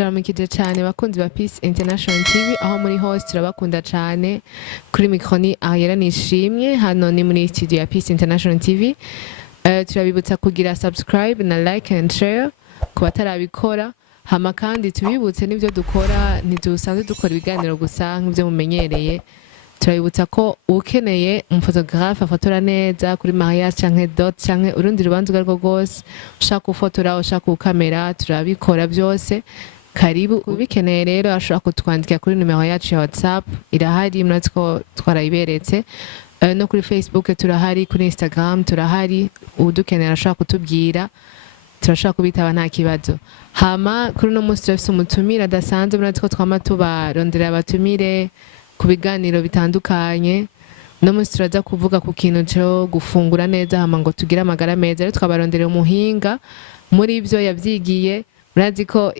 Turamukije cyane bakunzi ba Peace International TV aho muri hose turabakunda cyane kuri mikroni Ariela nishimye hano ni muri studio ya Peace International TV. Turabibutsa kugira subscribe na like and share ku batarabikora hama kandi tubibutse n'ibyo dukora ntidusanzwe dukora ibiganiro gusa nk'ibyo mumenyereye. Turabibutsa ko ukeneye umufotographe afotora neza kuri mariage canke dot canke urundi rubanza rwo rwose ushaka gufotora ushaka gukamera turabikora byose. Karibu ubikeneye rero ashobora kutwandika kuri numero yacu ya WhatsApp irahari mnatko twarayiberetse no kuri Facebook turahari kuri Instagram turahari udukenera ashobora kutubwira turashaka kubitaba nta kibazo. Hama kuri no munsi turafise umutumire adasanzwe mnatko twama tubarondera abatumire ku biganiro bitandukanye. No munsi turaza kuvuga ku kintu cyo gufungura neza hama ngo tugire amagara meza rero twabarondera umuhinga muri ivyo yavyigiye. Murazi ko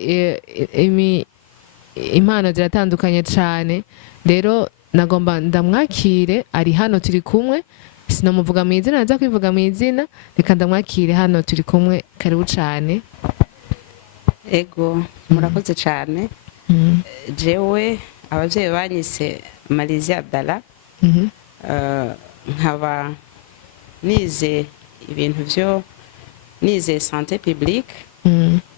impano ziratandukanye cyane rero nagomba ndamwakire ari hano turi kumwe sinamuvuga mu izina naza kwivuga mu izina reka ndamwakire hano turi kumwe karibu cyane. Ego murakoze cyane. Jewe abavyeyi banyise Malizia Abdallah nkaba nize ibintu vyo nize santé publique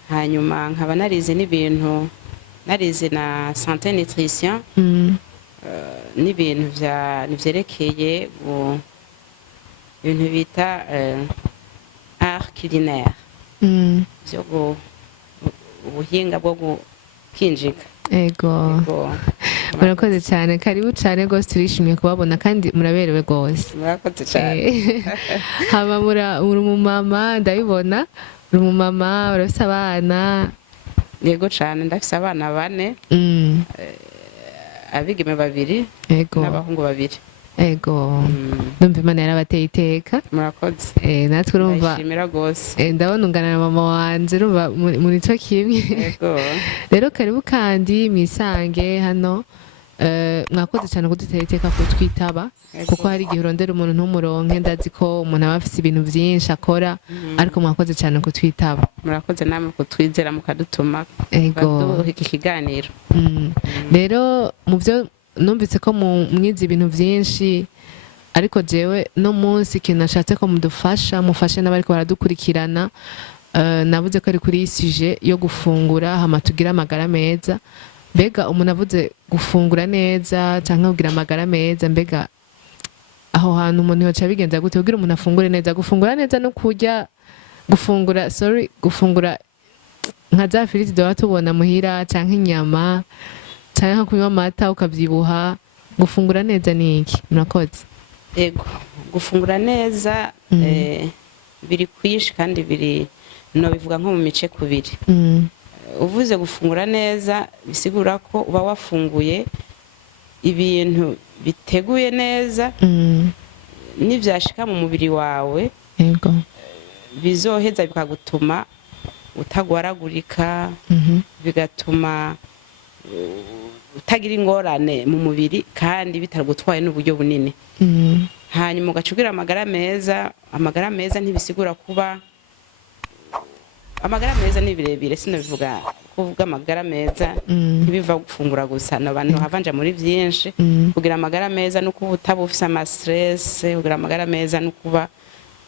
hanyuma nkaba narize n'ibintu narize na santé nutrition n'ibintu vyerekeye ibintu bita art culinaire vyo ubuhinga bwo gukinjika. Ego murakoze cyane karibu cyane gose turishimye kubabona kandi muraberewe gose. Murakoze cyane. Hama muri umumama ndabibona uri umumama urafise abana. Yego cyane ndafise abana 4 abigeme 2 n'abahungu 2. Ego ndumva Imana yarabateye iteka. Murakoze. Natwe urumva ndashimira gose. Ndabona ungana na mama wanje urumva muri cyo kimwe. Yego rero karibu kandi mwisange hano. Mwakoze cyane kudutera iteka kutwitaba kuko hari igihe urondera umuntu ntumuronke ndazi ko umuntu aba afise ibintu byinshi akora ariko mwakoze cyane kutwitaba. Murakoze namwe kutwizera mukadutuma ego iki kiganiro. Rero mu byo numvise ko mwize ibintu byinshi ariko jewe no munsi ikintu nashatse ko mudufasha mufashe n'abari ko baradukurikirana. Navuze ko ari kuri sujet yo gufungura hama tugira amagara meza. Mbega umuntu avuze gufungura neza cyangwa kugira amagara meza mbega aho hantu umuntu yoca bigenza gute kugira umuntu afungure neza? Gufungura neza no kurya gufungura nka za firiti doba tubona muhira cyangwa inyama cyangwa kunywa amata ukavyibuha. Gufungura neza ni iki? Murakoze. Ego gufungura neza biri kwishi kandi biri no bivuga nko mu mice kubiri. Uvuze gufungura neza bisigura ko uba wafunguye ibintu biteguye neza n'ivyashika mu mubiri wawe. Yego bizoheza bikagutuma utagwaragurika bigatuma utagira ingorane mu mubiri kandi bitaragutwaye n'uburyo bunini. Hanyuma ugacugira amagara meza. Amagara meza ntibisigura kuba amagara meza ni birebire sinabivuga kuvuga amagara meza ntibiva gufungura gusa n'abantu havanja muri byinshi. Kugira amagara meza no kuba utabufisa ama stress, kugira amagara meza no kuba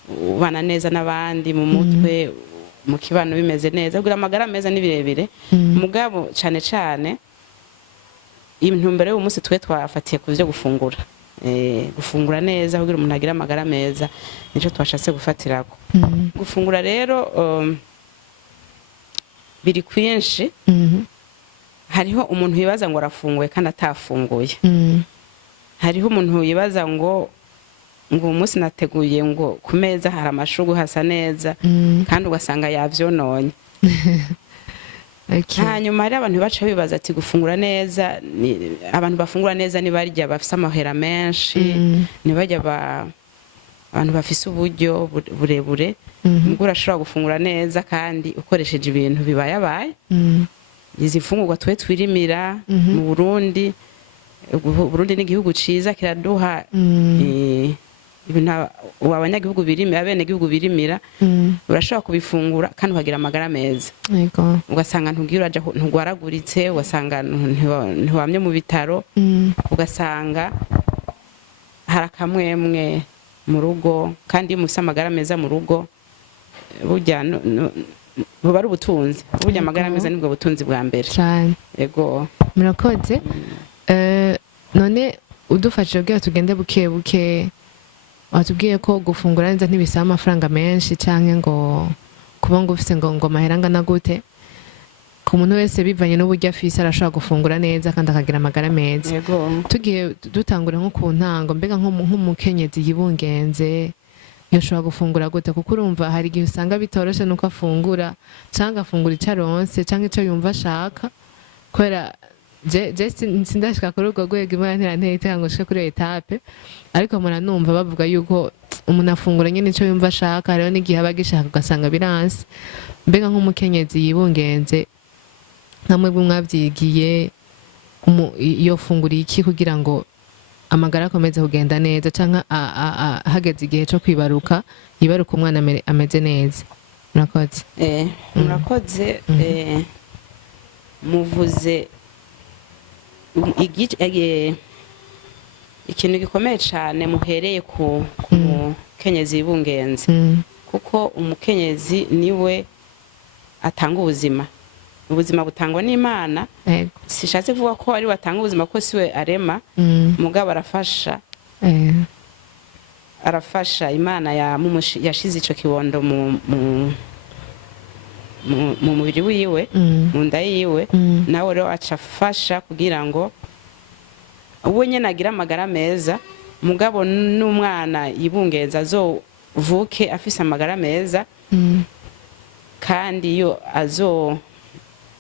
ubana neza n'abandi mu mutwe mu kibano bimeze neza. Kugira amagara meza ni birebire mugabo cyane cyane intumbero y'umunsi twe twafatiye ku byo gufungura. Gufungura neza kugira umuntu agira amagara meza nico twashatse gufatirako. Gufungura rero biri kwinshi. Hariho umuntu yibaza ngo arafunguye kandi atafunguye. Hariho umuntu yibaza ngo umunsi nateguye ngo ku meza hari amashugu hasa neza kandi ugasanga yavyononye. Hanyuma hari abantu baca bibaza ati gufungura neza abantu bafungura neza ni barya bafise amahera menshi ni barya abantu bafise uburyo burebure. Mugura ashobora gufungura neza kandi ukoresheje ibintu bibayabaye. Izi fungurwa twe twirimira mu Burundi ni igihugu ciza kiraduha ibintu abanyagihugu birimira abenegihugu birimira urashobora kubifungura kandi ukagira amagara meza. Yego. Ugasanga ntugwaraguritse, ugasanga ntiwamye mu bitaro, ugasanga harakamwemwe mu rugo, kandi iyo mufise amagara meza mu rugo burya buba ari ubutunzi. Burya amagara meza nibwo butunzi bwa mbere cyane. Yego. Murakoze. None udufashije kugira tugende buke buke, watubwiye ko gufungura neza ntibisaba amafaranga menshi canke ngo kuba ngo ufise ngo mahera angana gute. Ku muntu wese bivanye n'uburyo afise arashobora gufungura neza kandi akagira amagara meza. Yego. Tugiye dutangura nko ku ntango, mbega nk'umukenyezi yibungenze yoshobora gufungura gute? Kuko urumva hari igihe usanga bitoroshe nuko afungura canke afungura ico aronse canke ico yumva ashaka, kubera je sindashika kuri urwo rwego Imana ntiyanteye iteka ngo nshike kuri iyo etape, ariko muranumva bavuga yuko umuntu afungura nyene ico yumva ashaka, hariho n'igihe aba agishaka ugasanga biranse. Mbega nk'umukenyezi yibungenze nka mwebwe mwavyigiye, yofungura iki kugira ngo amagara akomeze kugenda neza, canke hageze igihe co kwibaruka yibaruka umwana ameze neza? Murakoze. Murakoze. Muvuze ikintu gikomeye cyane, muhereye ku mukenyezi yibungenze, kuko umukenyezi niwe atanga ubuzima. Ubuzima butangwa n'Imana. Sishatse kuvuga ko ari watanga ubuzima ko siwe arema, mugabo arafasha Imana yashize ico kibondo mu mubiri wiwe, mu nda yiwe, nawe rero acafasha kugira ngo uwe nyene agira amagara meza, mugabo n'umwana yibungenza azovuke afise amagara meza, kandi yo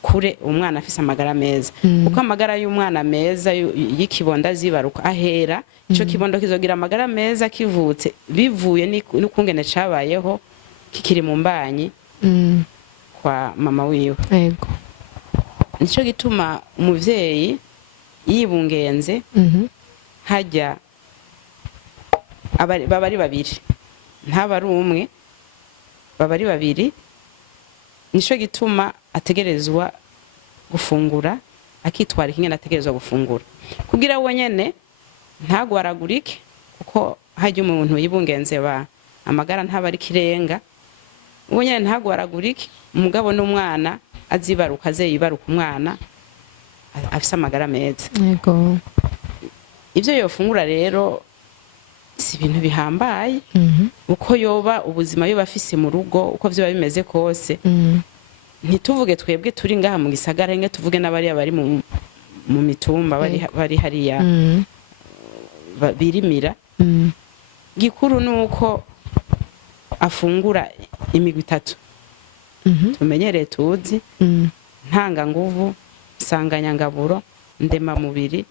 kure umwana afise amagara meza. Kuko amagara y'umwana meza y'ikibondo azibaruka ahera ico kibondo kizogira amagara meza kivutse, bivuye n'ukungene cabayeho kikiri mu mbanyi kwa mama wiwe. Yego. Nico gituma umuvyeyi yibungenze hajya baba ari babiri, ntaba ari umwe, baba ari babiri. Nico gituma ategerezwa gufungura, akitwara ingene ategerezwa gufungura kugira we nyene ntagwaragurike, kuko hajya umuntu yibungenze amagara ntaba ari kirenga. We nyene ntagwaragurike, umugabo n'umwana azibaruka yibaruka umwana afise amagara meza. Yego. Ivyo yofungura rero si ibintu bihambaye, uko yoba ubuzima yoba afise mu rugo, uko vyoba bimeze kose. Ntituvuge twebwe turi ngaha mu gisagara, nge tuvuge n'abari bari mu mitumba, bari hariya birimira. Gikuru nuko afungura imigwi 3. Tumenyereye tuzi ntanga nguvu, sanganyangaburo, ndema mubiri,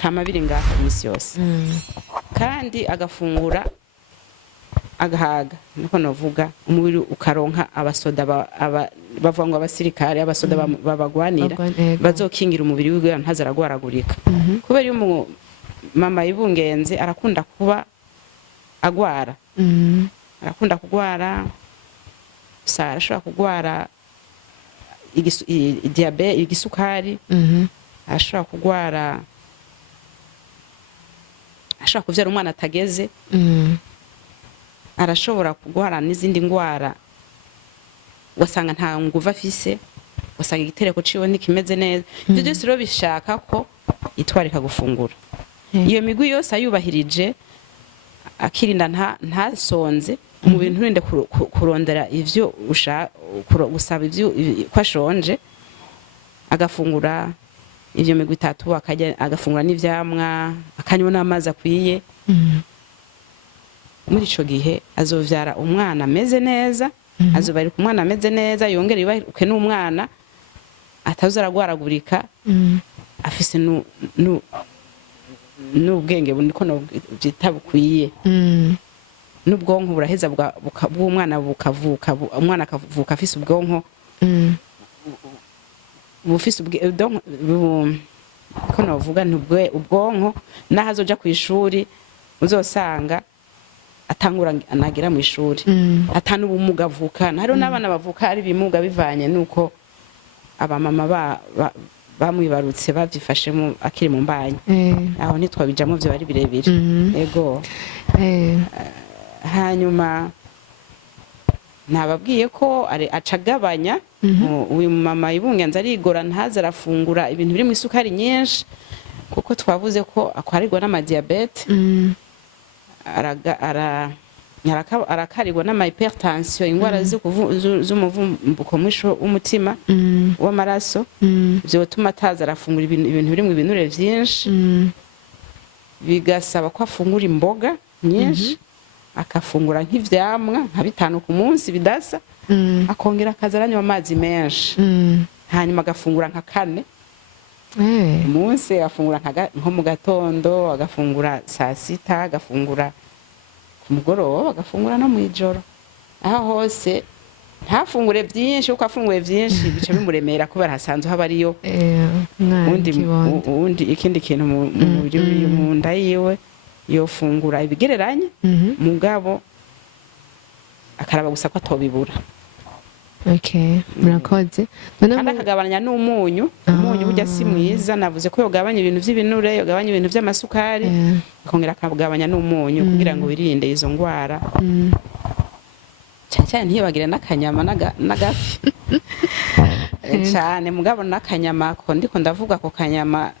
kama biri ngaha imisi yose. Kandi agafungura agahaga, niko novuga, umubiri ukaronka abasoda bavuga ngo abasirikare, abasoda babagwanira bazokingira umubiri wiwe ntazaragwaragurika. Kubera iyo mama yibungenze arakunda kuba agwara, arakunda kugwara, arashobora kugwara diabete, igisukari, arashobora kugwara, ashobora kuvyara umwana atageze, arashobora kugwara n'izindi ngwara, wasanga nta nguvu afise, wasanga igitereko ciwe ntikimeze neza. Ivyo byose rero bishaka ko itwarika gufungura. Iyo migwi yose ayubahirije, akirinda ntasonze, umubiri nturinde kurondera ivyo gusaba ivyo ko ashonje, agafungura ivyo migwi 3, agafungura n'ivyamwa, akanywa n'amazi akwiye. Muri ico gihe azovyara umwana ameze neza, azobarika umwana ameze neza, yongera ibaruke n'umwana atazaragwaragurika, afise n'ubwenge niko byita bukwiye. N'ubwonko buraheza bw'umwana bukavuka, umwana akavuka afise ubwonko bufise ko navuga ubwonko, naho azoja ku ishuri uzosanga atangura anagira mu ishuri atanu ubumuga avukana hariho n'abana bavuka ari bimuga bivanye nuko abamama bamwibarutse bavyifashemo akiri mu mbanya aho ntitwabijamo byo bari birebire yego hanyuma nababwiye ko acagabanya uyu mama ibungenza arigora ntaza arafungura ibintu biri mu isukari nyinshi kuko twavuze ko akwarirwa n'amadiabete arakarirwa n'ama hypertension ingwara z'umuvumbuko mwisho w'umutima w'amaraso byo tuma ataza arafungura ibintu biri mu binure vyinshi bigasaba ko afungura imboga nyinshi akafungura nk'ivyamwa nka 5 ku munsi bidasa akongera akazaranywa amazi menshi hanyuma agafungura nka 4 umunsi afungura nko mu gatondo agafungura saa sita agafungura ku mugoroba agafungura no mw'ijoro aho hose ntafungure byinshi uko afunguye byinshi bice bimuremera kubera hasanzwe haba ariyo undi ikindi kintu mu mubiri mu nda yiwe yofungura ibigereranye mugabo akaraba gusa ko atobibura. Okay, murakoze. Kandi akagabanya n'umunyu, umunyu burya si mwiza, navuze ko yogabanya ibintu vy'ibinure, yogabanya ibintu vy'amasukari, akongera akagabanya n'umunyu kugira ngo birinde izo ngwara. Cyane ntiyibagire n'akanyama n'agafi. Cyane mugabo n'akanyama ko ndiko ndavuga ko kanyama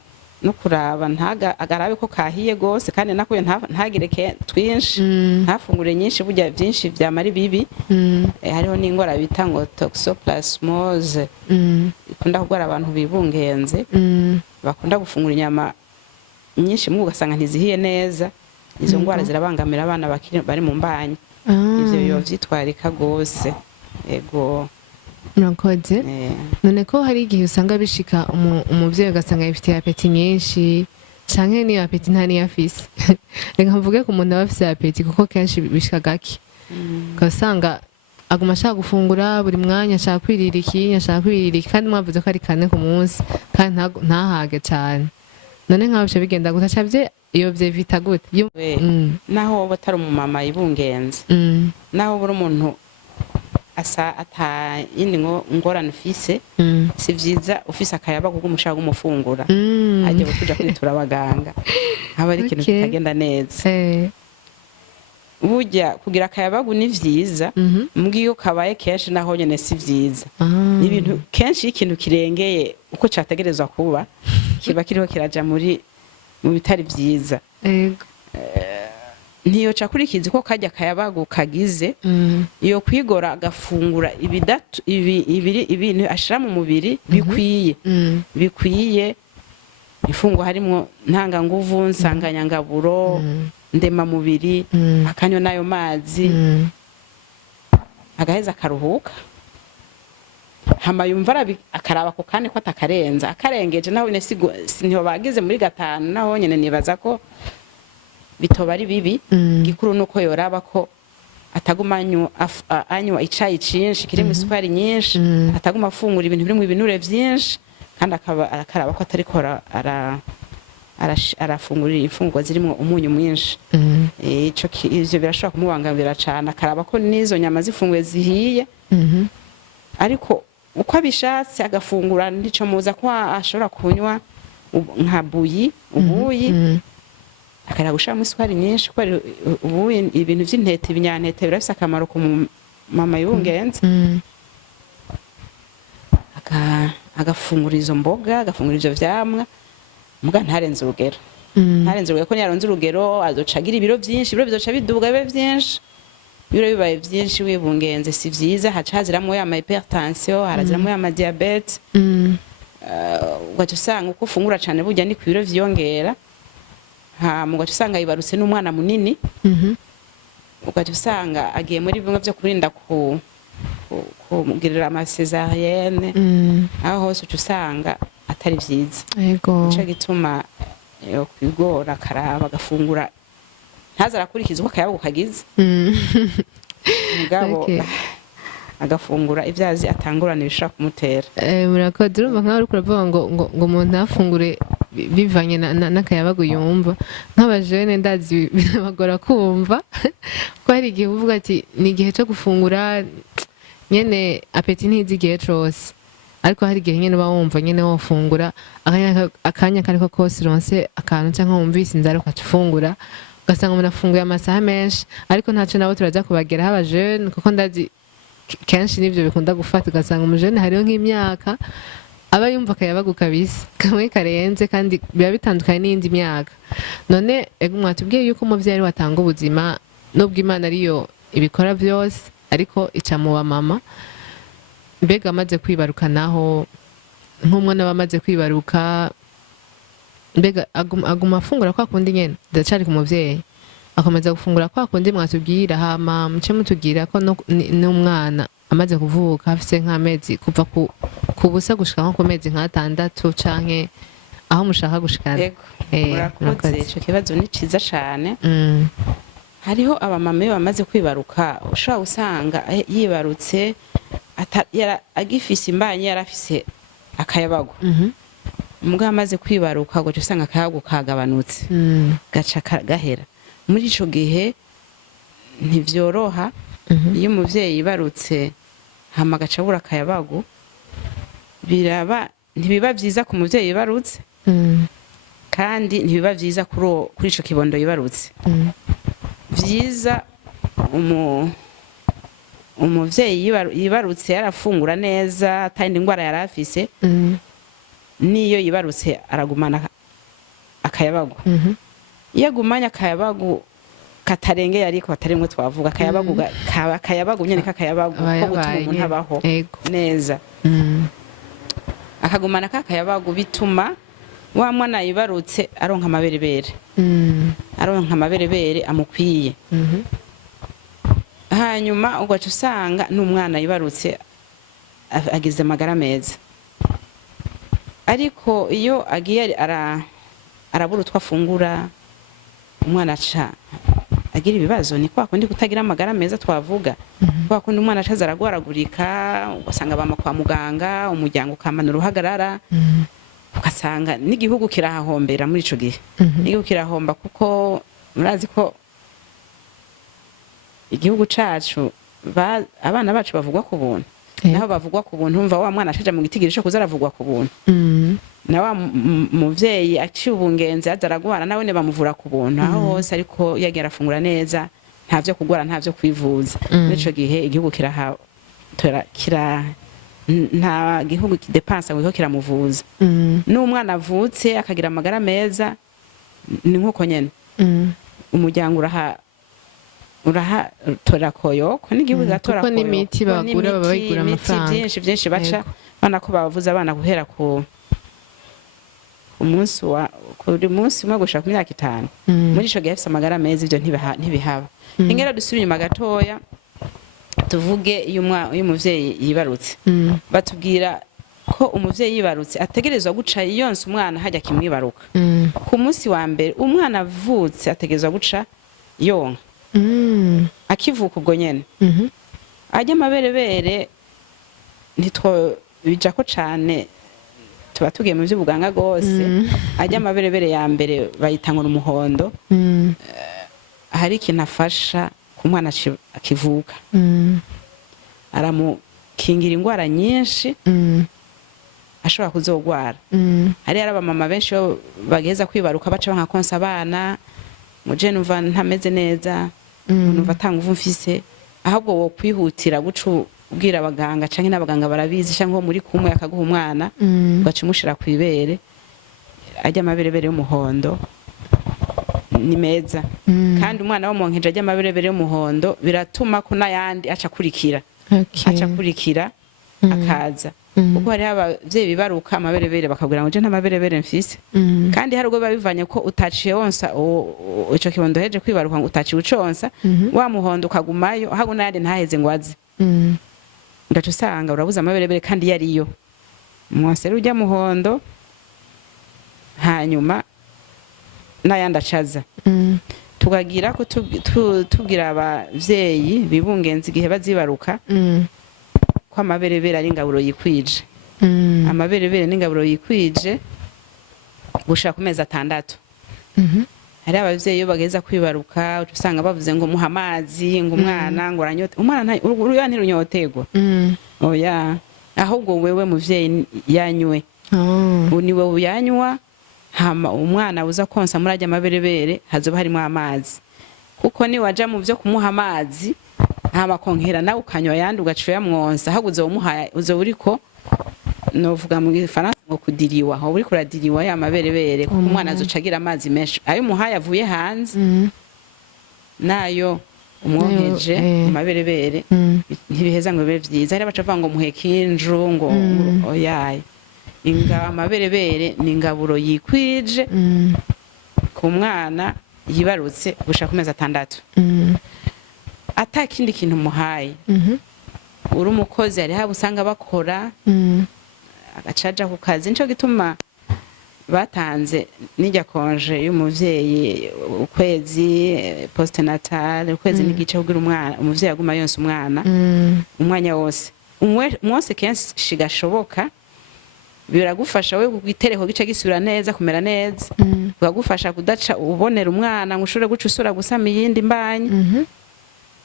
no kuraba agarabe ko kahiye gose kandi nakuye ntagire twinshi ntafungure nyinshi burya byinshi byamari bibi hariho n'ingwara bita ngo toxoplasmose ikunda kugwara abantu bibungenze bakunda gufungura inyama nyinshi mu ugasanga ntizihiye neza izo ngwara zirabangamira abana bari mu mbanya ivyo biba vyitwarika gose ego. Murakoze. None ko hari igihe usanga bishika umuvyeyi ugasanga yifitiye apeti nyinshi canke niyo apeti ntani yafise reka mvuge ko umuntu aba afise apeti kuko kenshi bishika gake ugasanga aguma ashaka gufungura buri mwanya ashaka kwirira iki kandi mwavuze ko ari 4 ku munsi kandi ntahage cane none nk'aho bice bigenda gusa cavye iyo vyevita gute naho batari umumama ibungenze naho buri umuntu asa yindi ngorane ufise si vyiza ufise akayaba kuko umushaka umufungura aje kuja kwitura abaganga haba ari ikintu kitagenda neza burya kugira akayabagu ni vyiza mbwiyo kabaye kenshi naho nyene si vyiza ibintu kenshi ikintu kirengeye uko categerezwa kuba kiba kiriho kiraja mu bitari vyiza ntiyo cakurikiza ko kajya kayabagu kagize iyo kwigora agafungura ibintu ashira mu mubiri bikwiye ifungwa harimo ntanga nguvu nsanganyangaburo ndema mubiri akanywa nayo mazi agaheza akaruhuka hama yumva akaraba ko kandi ko atakarenza akarengeje naho nyene niho bagize muri 5 naho nyene nibaza ko bitoba ari bibi gikuru nuko yoraba ko ataguma anywa icayi cinshi kirimo isukari nyinshi ataguma afungura ibintu birimo ibinure vyinshi kandi akaraba ko atari kora arafungurira imfungwa zirimo umunyu mwinshi ivyo birashobora kumubangamira cane akaraba ko nizo nyama zifunguye zihiye ariko uko abishatse agafungura ndico muza ko ashobora kunywa nka ubuyi akara gushira mu isukari nyinshi ko ubuyi ibintu vy'intete ibinyantete birafise akamaro ku mama yungenze agafungura izo mboga agafungura ivyo vyamwa muga ntarenze urugero ko nyaronze urugero azocagira ibiro vyinshi ibiro bizoca biduga bibe vyinshi ibiro bibaye vyinshi wibungenze si vyiza hacaziramo ya hypertension haraziramo ya diabete ugaca usanga uko ufungura cane burya ni kwibiro vyongera mugaca usanga yibarutse n'umwana munini ugaca usanga agiye muri bimwe vyo kurinda kumugirira amasezarienne aho hose uca usanga atari vyiza nico gituma kwigora akaraba agafungura ntaza arakurikiza uko akayabagu kagize mugabo agafungura ivyazi atangurana bishaka kumutera. Murakoze urumva nkaho uri kuravuga ngo umuntu afungure bivanye n'akayabagu yumva nk'abajene ndazi birabagora kumva ko hari igihe uvuga ati ni igihe cyo gufungura nyene apeti ntizi igihe cose ariko hari igihe nyene uba wumva nyene wofungura akanya kariko kose uronse akantu canke wumvise inzara ukacufungura ugasanga umuntu afunguye amasaha menshi ariko ntaco nabo turaza kubageraho abajene kuko ndazi kenshi nivyo bikunda gufata ugasanga umujene hariho nk'imyaka aba yumva akayabagu kabisa kamwe karenze kandi biba bitandukanye n'indi myaka none ego mwatubwiye yuko umuvyeyi watanga ubuzima nubwo Imana ariyo ibikora vyose ariko ica mu bamama mbega amaze kwibaruka naho nk'umwana aba amaze kwibaruka mbega aguma afungura kwa kundi nyene ndacari ku muvyeyi akomeza gufungura kwa kundi mwatubwira hama muce mutubwira ko n'umwana amaze kuvuka afise nk'amezi kuva ku busa gushika nko ku mezi nk'atandatu canke aho mushaka gushikana. Murakoze ico kibazo ni ciza cane. Hariho abamama bamaze kwibaruka ushobora usanga yibarutse agifise imbanye yarafise akayabagu mugabo amaze kwibaruka ngo usanga akayabagu kagabanutse gaca gahera. Muri ico gihe ntivyoroha iyo umuvyeyi yibarutse hama gaca abura akayabagu ntibiba vyiza ku muvyeyi yibarutse kandi ntibiba vyiza kuri ico kibondo yibarutse. Vyiza umuvyeyi yibarutse yarafungura neza atandi ingwara yarafise niyo yibarutse aragumana akayabagu. Iyo agumanya akayabagu katarengeye ariko atarimwe twavuga akayabagu nyene kakayabagu ko gutuma umuntu abaho neza akagumana kakayabagu bituma wa mwana yibarutse aronka amaberebere amukwiye. Hanyuma ugaca usanga n'umwana yibarutse agize amagara meza ariko iyo agiye arabura utwo afungura umwana aca agira ibibazo. Ni kwa kundi kutagira amagara meza twavuga kwa kundi umwana acaza aragwaragurika ugasanga bama kwa muganga umuryango ukamana uruhagarara ugasanga n'igihugu kirahahombera. Muri ico gihe n'igihugu kirahomba kuko murazi ko igihugu cacu abana bacu bavugwa ku buntu naho bavugwa ku buntu umva wa mwana ashaje mu gitigiri cyo kuzaravugwa ku buntu na wa muvyeyi aciye ubungenzi azaragwara nawe ne bamuvura ku buntu aho hose ariko yagera afungura neza ntavyo kugwara ntavyo kwivuza. Muri ico gihe igihugu nta gihugu kidepansa ngo kiramuvuza. N'umwana avutse akagira amagara meza ni nkuko nyene umuryango urahatora koyoko n'igihugu gatora koyoko kuko n'imiti bagura baba bayigura amafaranga vyinshi baca bana ko bavuza abana guhera ku umunsi umwe gushaka ku myaka 5. Muri ico gihe afise amagara meza ivyo ntibihaba. Ingero dusubira inyuma gatoya tuvuge iyo umuvyeyi yibarutse batubwira ko umuvyeyi yibarutse ategerezwa guca yonse umwana hajya kimwibaruka. Ku munsi wa mbere umwana avutse ategerezwa guca yonka akivuka ubwo nyene ajya amaberebere ntitwo bijako cane tuba tugiye mu vy'ubuganga gose ajya amaberebere ya mbere bayitanga n'umuhondo hari ikintu afasha ku mwana akivuka aramukingira ingwara nyinshi ashobora kuzogwara. Hari abamama benshi bageza kwibaruka baca banka konsa abana muje numva ntameze neza numva atanga mfise ahubwo wo kwihutira gucu ubwira abaganga canke n'abaganga barabizi canke muri kumwe akaguha umwana bacimushira kwibere ajya amaberebere y'umuhondo ni meza kandi umwana wo monkeje ajya amaberebere y'umuhondo biratuma ko nayandi aca kurikira akaza kuko hari abavyeyi bibaruka amaberebere bakabwira ngo je nta maberebere mfise kandi hari ubwo babivanye ko utaciye wonsa ico kibondo heje kwibaruka ngo utaciye uconsa wa muhondo ukagumayo hago nayandi ntaheze ngo aze ngacu usanga urabuza amaberebere kandi yariyo mwose rujya muhondo hanyuma nayandi acaza tugagira ko tubwira abavyeyi bibungenzi igihe bazibaruka ko amaberebere ari ingaburo yikwije amaberebere n'ingaburo yikwije gushika ku mezi 6. Hari abavyeyi iyo bageza kwibaruka usanga bavuze ngo muha amazi ngo umwana ngo aranyote, umwana uruya ntirunyotegwa. Oya, ahubwo wewe muvyeyi yanywe, ni wewe uyanywa, hama umwana uza konsa murajya amaberebere hazoba harimo amazi, kuko ni waja mu byo kumuha amazi hama konkera nawe ukanywa yandi ugacuya mwonsa, haguze umuha uzo uriko novuga mu Gifaransa ngo kudiriwa, aho uri kuradiriwa ya maberebere, kuko umwana azocagira amazi menshi ayo muhaye avuye hanze nayo umwonkeje amaberebere ntibiheza ngo bibe vyiza. Hari bacavuga ngo muhekinju ngo oyaye, inga amaberebere ni ingaburo yikwije ku mwana yibarutse gushaka ku mezi 6. Atakindi kintu muhaye, uri umukozi hari haba usanga bakora agacaja ku kazi, nico gituma batanze n'ijya konje y'umuvyeyi ukwezi postnatal, ukwezi n'igice kugira umwana umuvyeyi aguma yonse umwanya wose umwose kenshi gashoboka. Biragufasha we kugitereko gice gisubira neza kumera neza, bigagufasha kudaca ubonera umwana ngo ushobore guca usura gusama iyindi mbanyi.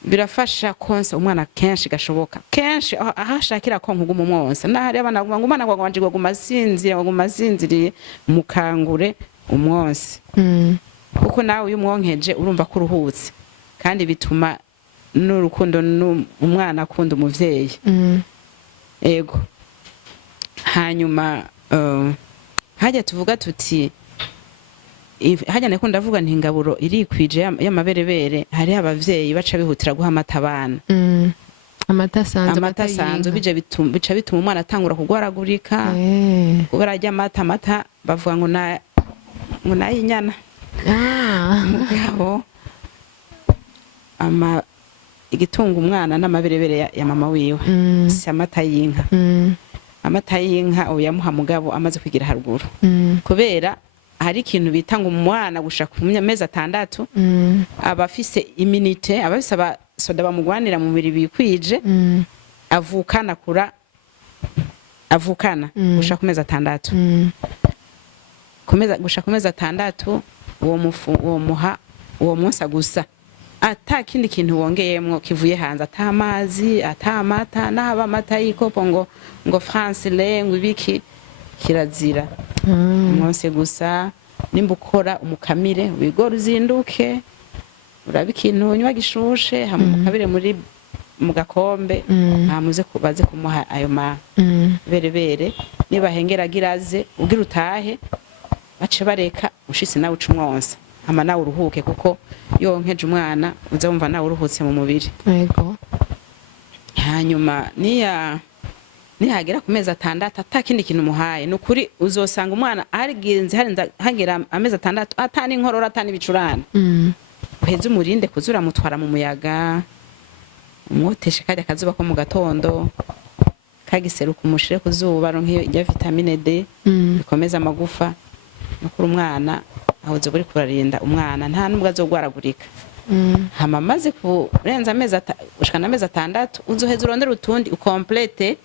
Birafasha konsa umwana kenshi gashoboka, kenshi ahashakira ko nkuguma umwonsa. Nahari abana ngo umwana ngo wanje guma sinziriye mukangure umwonsi, kuko nawe uyu mwonkeje urumva ko uruhutse, kandi bituma n'urukundo umwana akunda umuvyeyi. Ego, hanyuma hajya tuvuga tuti hajya nako ndavuga nti ingaburo irikwije y'amaberebere, hari abavyeyi baca bihutira guha amata abana. Amata sanzo bica bituma umwana atangura kugwaragurika, kubera ajya amata bavuga ngo nayinyana. Mugabo igitunga umwana n'amaberebere ya mama wiwe, si amata y'inka. Amata y'inka uyamuha mugabo amaze kwigira haruguru, kubera hari ikintu bita ngo umwana gushaka ku mezi 6 abafise immunite, abafise abasoda bamugwanira mu mubiri bikwije, avukana gushaka ku mezi 6. Gushaka ku mezi 6 uwo muha uwo munsi gusa, ata kindi kintu wongeyemwo kivuye hanze, ata amazi, ata amata, n'aba amata y'ikopo ngo France le ngo ibiki, kirazira. Mwose gusa nimba ukora umukamire wigora uzinduke urabe ikintu unywa gishushe, hama umukabire mu gakombe, hamuze kubaze kumuha ayo berebere. Niba hengera giraze ugira utahe bace bareka ushitse nawe ucumwonsa, hama nawe uruhuke, kuko yonkeje umwana uza wumva nawe uruhutse mu mubiri. Yego. Hanyuma nihagera ku mezi 6 atakindi kintu muhaye, nukuri uzosanga umwana arigenze hagera amezi 6 atani inkorora atani bicurana. Uheze umurinde kuzura mutwara mu muyaga, umwoteshe kajya kazuba ko mu gatondo, kagiseruka umushire kuzuba ronke ya vitamine D bikomeza amagufa. Nukuri umwana ahoze buri kurarinda umwana nta nubwo azogwaragurika. Hama maze kurenza ushikana amezi 6 uzoheza urondera utundi ukomplete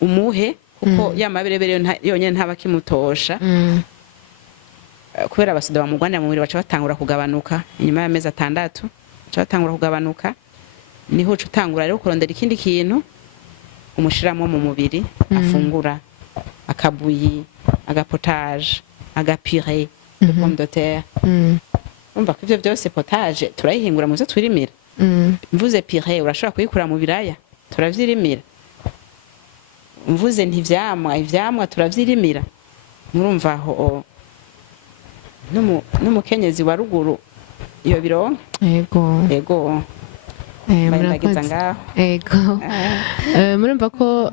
umuhe, kuko yamaberebere yonyene ntaba kimutosha. Kubera abasoda bamugwanira mu mubiri baca batangura kugabanuka inyuma y'amezi 6, baca batangura kugabanuka, niho uca utangura rero kurondera ikindi kintu umushiramo mu mubiri, afungura akabuyi, agapotage, agapurée de pomme de terre. Umva ko ivyo byose potage turayihingura mu byo twirimira. Mvuze purée urashobora kuyikura mu biraya, turavyirimira. Mvuze ivyamwa turavyirimira. Murumva aho n'umukenyezi wa ruguru iyo bironka. Ego murakoze ngaho. Ego murumva ko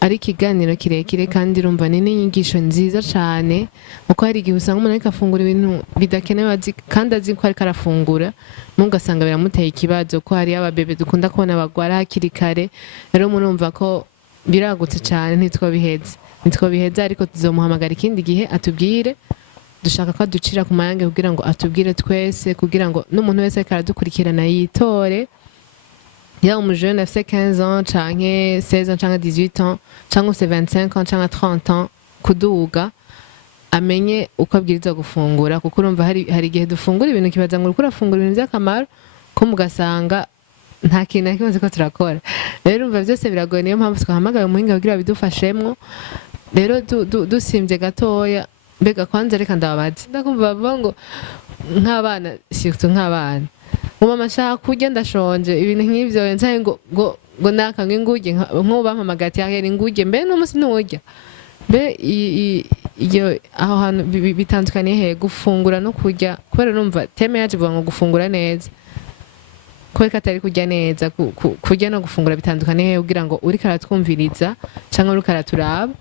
ari ikiganiro kirekire, kandi urumva ni n'inyigisho nziza cyane, kuko hari igihe usanga umuntu ariko afungura ibintu bidakenewe kandi azi ko ariko arafungura, mugasanga biramuteye ikibazo, ko hari ababebe dukunda kubona bagwara hakiri kare. Rero murumva ko biragutse cyane, ntitwobiheza, ariko tuzomuhamagara ikindi gihe atubwire. Dushaka ko aducira ku mayange kugira ngo atubwire twese, kugira ngo n'umuntu wese ariko aradukurikirana yitore, yaba umujene afite 15 ans canke 16 ans canke 18 ans canke 25 ans canke 30 ans kuduga, amenye uko abwiriza gufungura, kuko urumva hari igihe dufungura ibintu kibaza ngo uriko urafungura ibintu vy'akamaro ko mugasanga nta kintu na kimwe ko turakora. Rero urumva vyose biragoye, niyo mpamvu twahamagaye umuhinga kugira bidufashemwo. Rero dusimvye gatoya, mbega kwanza reka ndababaze, ndakumva bavuga ngo nk'abana, surtout nk'abana mu mama nshaka kurya ndashonje, ibintu nk'ivyo nsaye ngo naka ng'inguge nk'ubu bampamagaye ati ahera inguge, mbe n'umunsi nturya. Mbe iyo aho hantu bitandukaniye he gufungura no kurya? Kubera numva teme yaje vuga ngo gufungura neza, kubera atari kurya neza. Kurya no gufungura bitandukaniye he kugira ngo uriko aratwumviriza canke uriko araturaba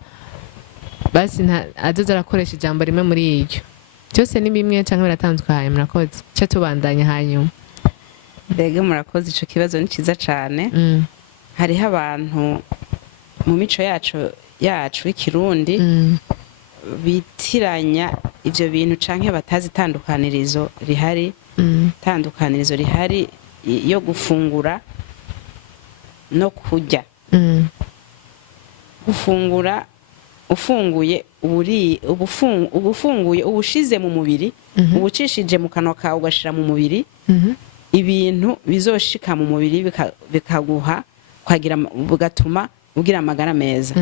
basi azoza arakoresha ijambo rimwe muri iryo? Byose ni bimwe canke biratandukanye? Murakoze, cyo tubandanya hanyuma. Mbega murakoze, ico kibazo ni ciza cane. Hariho abantu mu mico yacu y'ikirundi bitiranya ivyo bintu canke batazi itandukanirizo rihari yo gufungura no kurya. Gufungura, ufunguye ubufunguye ubushize mu mubiri, ubucishije mu kanwa kawe ugashira mu mubiri, ibintu bizoshika mu mubiri bikaguha bugatuma ugira amagara meza.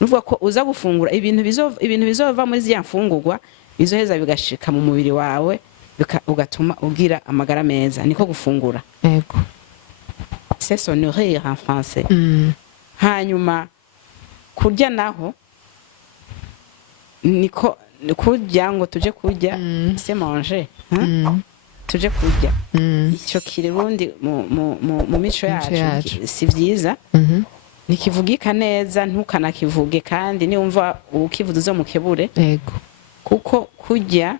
Nuvuga ko uza gufungura ibintu bizova muri zya mfungurwa bizoheza bigashika mu mubiri wawe ugatuma ugira amagara meza, niko gufungura. Yego, c'est se nourrir en français. Hanyuma kurya naho niko kurya, ngo tuje kurya, c'est manger, tuje kurya. Ico kirundi mu mico yacu si vyiza, nikivugika neza, ntukanakivuge, kandi niwumva ukivuze zo mukebure. Yego, kuko kurya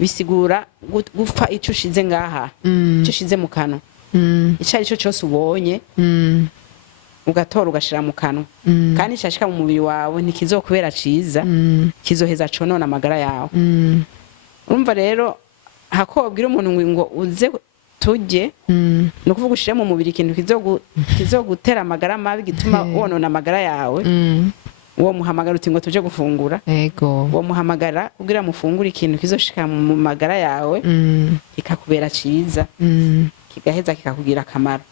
bisigura gupfa ico ushize ngaha, ico ushize mu kanwa, ico ari cyo cyose ubonye ugatora ugashira mu kanwa, kandi cyashika mu mubiri wawe ntikizokubera ciza, kizoheza conona amagara yawe. Urumva rero hakobwira umuntu ngo uze tujye, no kuvuga ushire mu mubiri ikintu kizogutera amagara mabi, gituma wonona amagara yawe, uwo muhamagara uti ngo tuje gufungura. Yego, uwo muhamagara kugira mufungure ikintu kizoshika mu magara yawe, kikakubera ciza, kigaheza kikakugira akamaro.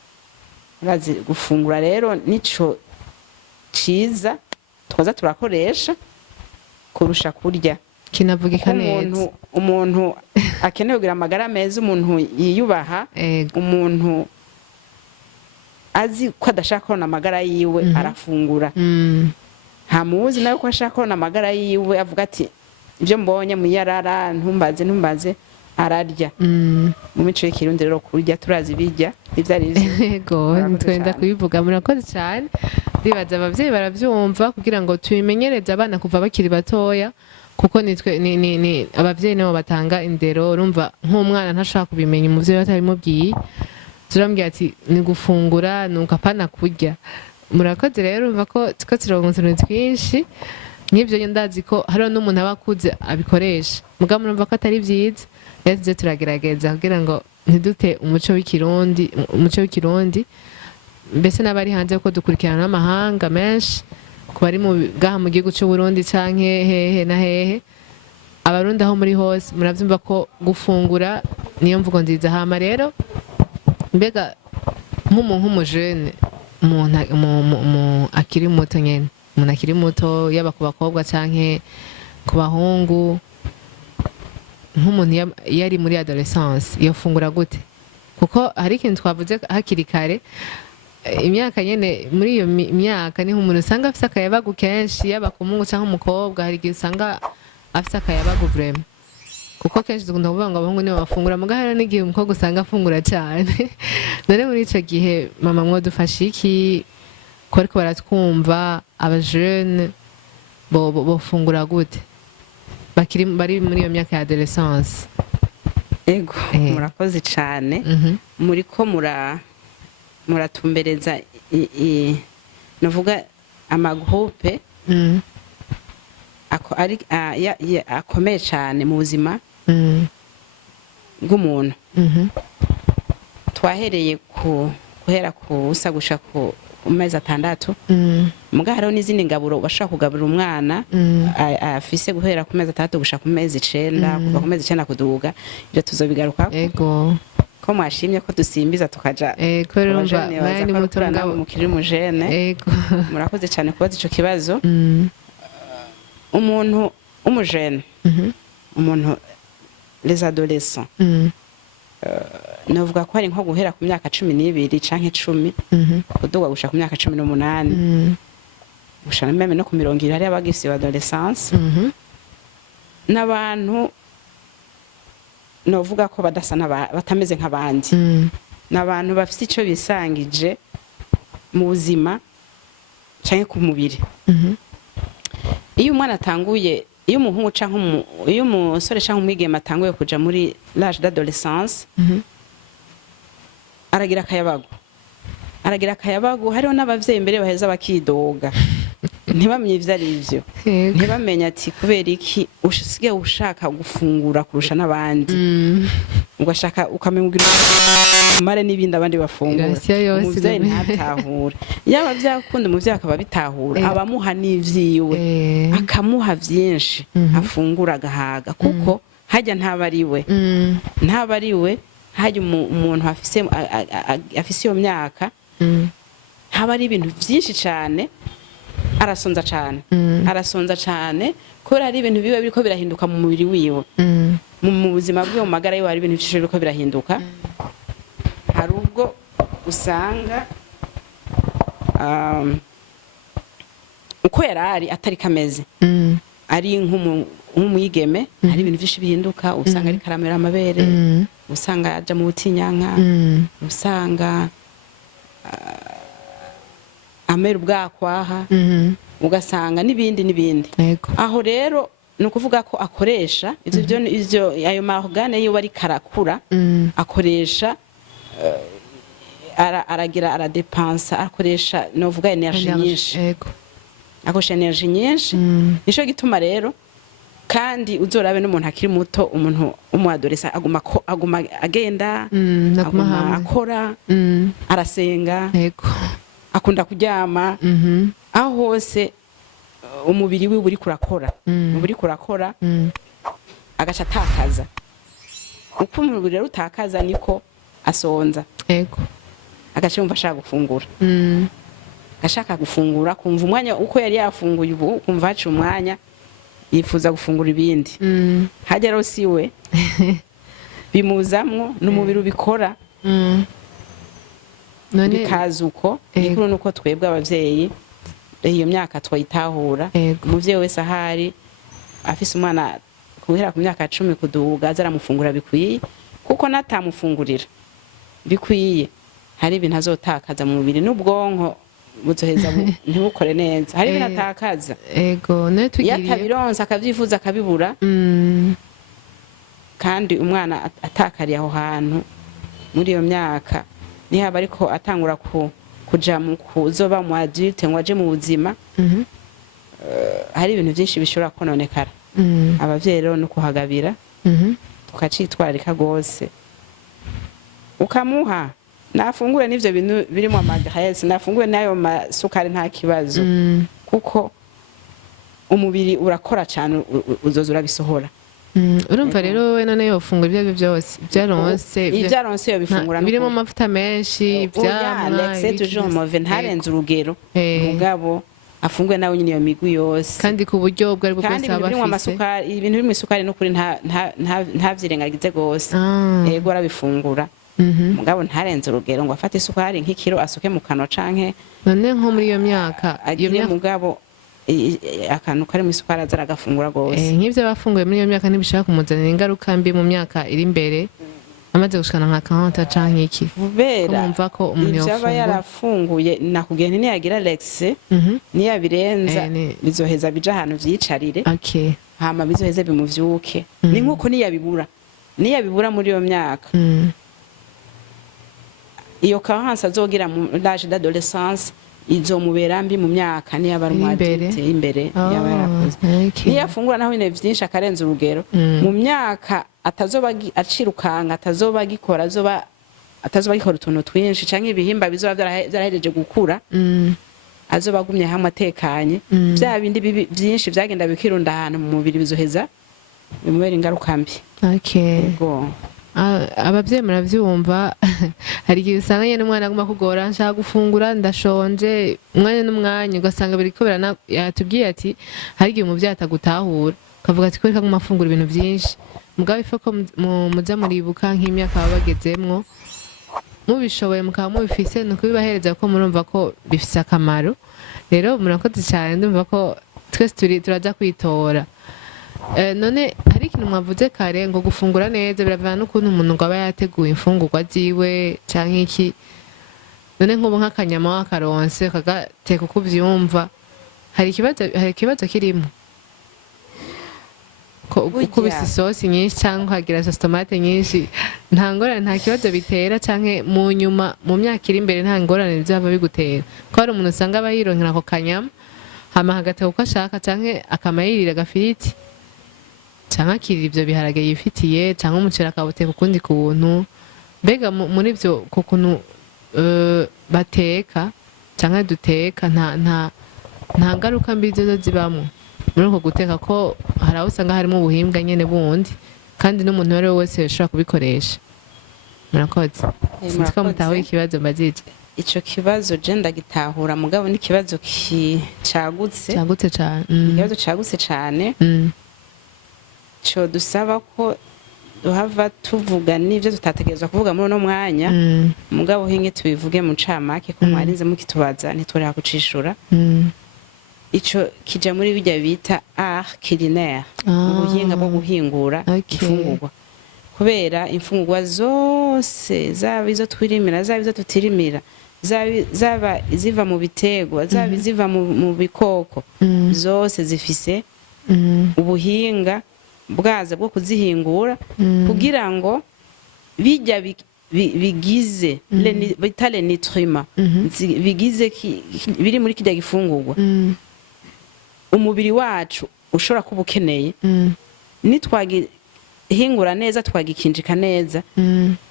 Urazi gufungura rero nico ciza twaza turakoresha kurusha kurya. kinavugika neza. Umuntu akeneye kugira amagara meza, umuntu yiyubaha, umuntu azi ko adashaka kubona amagara yiwe arafungura. Hamuzi nawe ko ashaka kubona amagara yiwe, avuga ati ibyo mbonye muyarara ntumbaze ararya. Mu mico y'ikirundi rero kurya turazi bijya ivyarize. Yego, twenda kubivuga. Murakoze cyane. Ndibaza abavyeyi baravyumva kugira ngo tubimenyereze abana kuva bakiri batoya, kuko ni abavyeyi nabo batanga indero. Urumva nk'umwana ntashaka kubimenya umuvyeyi atabimubwiye, turambwira ati ni gufungura nuko apana kurya. Murakoze rero, urumva ko tuko turonka utuntu twinshi nk'ivyo. Ndazi ko hariho n'umuntu aba akuze abikoresha, mugabo murumva ko atari vyiza. Rero tuze turagerageza kugira ngo ntidute umuco w'ikirundi, mbese n'abari hanze ko dukurikirana n'amahanga menshi, ku bari gaha mu gihugu cy'u Burundi canke hehe na hehe. Abarundi aho muri hose muravyumva ko gufungura niyo mvugo nziza. Hama rero mbega nk'umujene, umuntu akiri muto nyene, umuntu akiri muto, yaba ku bakobwa canke ku bahungu, nk'umuntu yari muri adolescence yofungura gute? Kuko hari ikintu twavuze hakiri kare, imyaka nyene, muri iyo myaka niho umuntu usanga afise akayabagu kenshi, yaba ku muhungu canke umukobwa. Hari igihe usanga afise akayabagu vraiment, kuko kenshi dukunda kuvuga ngo abahungu nibo bafungura, mugabo hari n'igihe umukobwa usanga afungura cyane. None muri ico gihe mama mwodufasha iki ko ariko baratwumva abajene bofungura gute bari muri iyo myaka ya adolescence? Ego, murakoze cyane. Muriko muratumbereza navuga amagroupe akomeye cyane mu buzima bw'umuntu. Twahereye guhera ku usa gusha amezi 6 muga hariho n'izindi ngaburo bashaka kugaburira umwana afise guhera ku mezi 6 gushaka ku mezi 9 kuva ku mezi 9 kuduga ibyo tuzobigaruka ego ko mwashimye ko dusimbiza tukaja ko rumva bari muto ngabo mukiri mujene ego murakoze cyane kubaza ico kibazo umuntu umujene umuntu les adolescents novuga ko hari nko guhera ku myaka 12 canke 10 kuduga gushaka ku myaka 18 gushana meme no ku 20 hari abagifise adolescence n'abantu novuga ko batameze nk'abandi n'abantu bafite ico bisangije mu buzima canke ku mubiri iyo umwana atanguye iyo umuhungu canke iyo umusore canke umwigeme atanguye kuja muri l'âge d'adolescence aragira akayabagu hariho n'abavyeyi imbere baheza bakidoga ntibamenye ivyo ari ivyo ntibamenye ati kubera iki usigaye ushaka gufungura kurusha n'abandi ugashaka ukamenya umare n'ibindi abandi bafungura umuvyeyi ntatahura yaba vyakunda umuvyeyi akaba bitahura abamuha n'ivyiwe akamuha vyinshi afungura agahaga kuko hajya ntabariwe hajya umuntu afise iyo myaka haba ari ibintu vyinshi cane arasonza cane kubera hari ibintu biwe biriko birahinduka mu mubiri wiwe mu buzima bwe mu magara yiwe hari ibintu vyinshi biriko birahinduka hari ubwo usanga uko yarari atari kameze ari nk'umwigeme hari ibintu vyinshi bihinduka usanga ari karamera amabere usanga aja mu butinyanka usanga amera ubwakwaha ugasanga n'ibindi aho rero nukuvuga ko akoresha ivyo ayo mahogane yiwe ari karakura akoresha aragira aradepansa akoresha novuga energie nyinshi akoresha energie nyinshi nico gituma rero kandi uzorabe n'umuntu akiri muto umuntu umuadolescent aguma agenda aguma akora arasenga akunda kuryama aho hose umubiri wiwe uri kurakora agaca atakaza uko umubiri rero utakaza niko asonza agaca yumva ashaka gufungura agashaka gufungura kumva umwanya uko yari yafunguye ubu kumva haci umwanya yifuza gufungura ibindi hajya rero siwe bimuzamwo n'umubiri ubikora none bikaza uko nikuru nuko twebwe abavyeyi iyo myaka twayitahura umuvyeyi wese ahari afise umwana kuhera ku myaka 10 kuduga azaramufungura bikwiye kuko natamufungurira bikwiye hari ibintu azotakaza mu mubiri n'ubwonko buzoheza ntibukore neza hari ibintu atakaza yatabironsa akavyifuza akabibura kandi umwana atakariye aho hantu muri iyo myaka nihaba ariko atangura kuja mu kuzoba mu adulte ngo aje mu buzima hari ibintu byinshi bishobora kononekara abavyeyi rero no kuhagabira tukacitwarika gose ukamuha nafungure n'ivyo bintu birimo amagara nafungure nayo masukari nta kibazo kuko umubiri urakora cyane uzoza urabisohora urumva rero we none yofungura ibyo byose ibyaronse yo bifungura birimo amavuta menshi ivyamwa toujours mauvais ntarenze urugero mugabo afunguye nawe nyine iyo migwi yose kandi ku buryo bwo ari bwo bwose abafise ibintu birimo isukari no kuri nta vyirengagize gose yego arabifungura mugabo ntarenze urugero ngo afate isukari nk'ikiro asuke mu kanwa canke none nko muri iyo myaka mugabo akantu kari mu isukari azara agafungura gose nk'ivyo bafunguye muri iyo myaka ntibishaka kumuzanira ingaruka mbi mu myaka iri imbere amaze gushikana nka 40 canke iki kubera kumva ko umuntu yaba yarafunguye nakubwiye nti niyagira lexe niyabirenza bizoheza bija ahantu vyicarire hama bizoheze bimuvyuke ni nkuko niyabibura muri iyo myaka iyo carence azogira mu l'âge d'adolescence izomubera mbi mu myaka niyo aba ari imbere yaba yarakuze niyo afungura naho nyine vyinshi akarenza urugero mu myaka atazoba acirukanga atazoba agikora azoba atazoba gikora utuntu twinshi canke ibihimba bizoba vyarahereje gukura azoba agumye hamwe atekanye vya bindi byinshi vyagenda bikirunda ahantu mu mubiri bizoheza bimubera ingaruka mbi. Okay. Abavyeyi muravyumva hari igihe usanga nyene umwana aguma kugora nshaka gufungura ndashonje umwanya n'umwanya ugasanga biriko yatubwiye ati hari igihe umuvyeyi atagutahura kavuga ati ko aguma afungura ibintu vyinshi mugabo ifa ko muza muribuka nk'imyaka baba bagezemwo mubishoboye mukaba mubifise nuko bibahereza ko murumva ko bifise akamaro. Rero murakoze cyane ndumva ko twese turaza kwitora. None hari ikintu mwavuze kare ngo gufungura neza biravana n'ukuntu umuntu ngo aba yateguye imfungurwa ziwe canke iki. None nk'ubu nk'akanyama wakaronse kagateka uko uvyumva hari ikibazo kirimo ukubise isosi nyinshi cyangwa ukagira tomate nyinshi nta ngorane nta kibazo bitera canke mu nyuma mu myaka iri imbere nta ngorane bizaba bigutera ko hari umuntu usanga aba yironkera ako kanyama hama hagateka uko ashaka canke akamayirira agafiriti canke akirira ivyo biharage yifitiye canke umuceri akawuteka ukundi kuntu. Mbega muri ivyo ku kuntu bateka canke duteka nta ngaruka mbi zozo zibamwo muri uko guteka ko hari aho usanga harimo ubuhimbwa nyene bundi kandi n'umuntu wari wese ashobora kubikoresha. Murakoze. Sinzi ko mutahuye ikibazo mbajije. Ico kibazo je ndagitahura mugabo ni kibazo cagutse cyane. Ikibazo cagutse cane. Cyo dusaba ko duhava tuvuga n'ivyo tutategerezwa kuvuga muri no mwanya mugabo hinge tubivuge mu camake ko mwarinze mukitubaza ntitworera kucishura. Ico kija muri bijya bita art culinaire ubuhinga bwo guhingura ifungurwa kubera imfungurwa zose zaba izo twirimira zaba izo tutirimira zaba iziva mu bitegwa zaba iziva mu bikoko zose zifise ubuhinga bwaza bwo kuzihingura kugira ngo bijya bigize bitale nitrima bigize biri muri kijya gifungurwa umubiri wacu ushobora kuba ukeneye nitwagihingura neza twagikinjika neza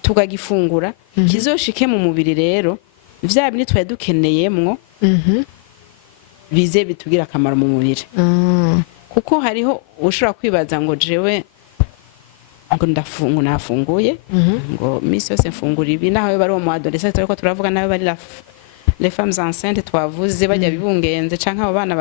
tukagifungura kizoshike mu mubiri rero vya bindi twari dukeneyemwo bize bitugira akamaro mu mubiri. Kuko hariho ushobora kwibaza ngo jewe ngo nafunguye ngo misi yose mfungura ibi naho bari mu adolescence ariko turavuga nawe bari les femmes enceintes twavuze bajya bibungenze canke abo bana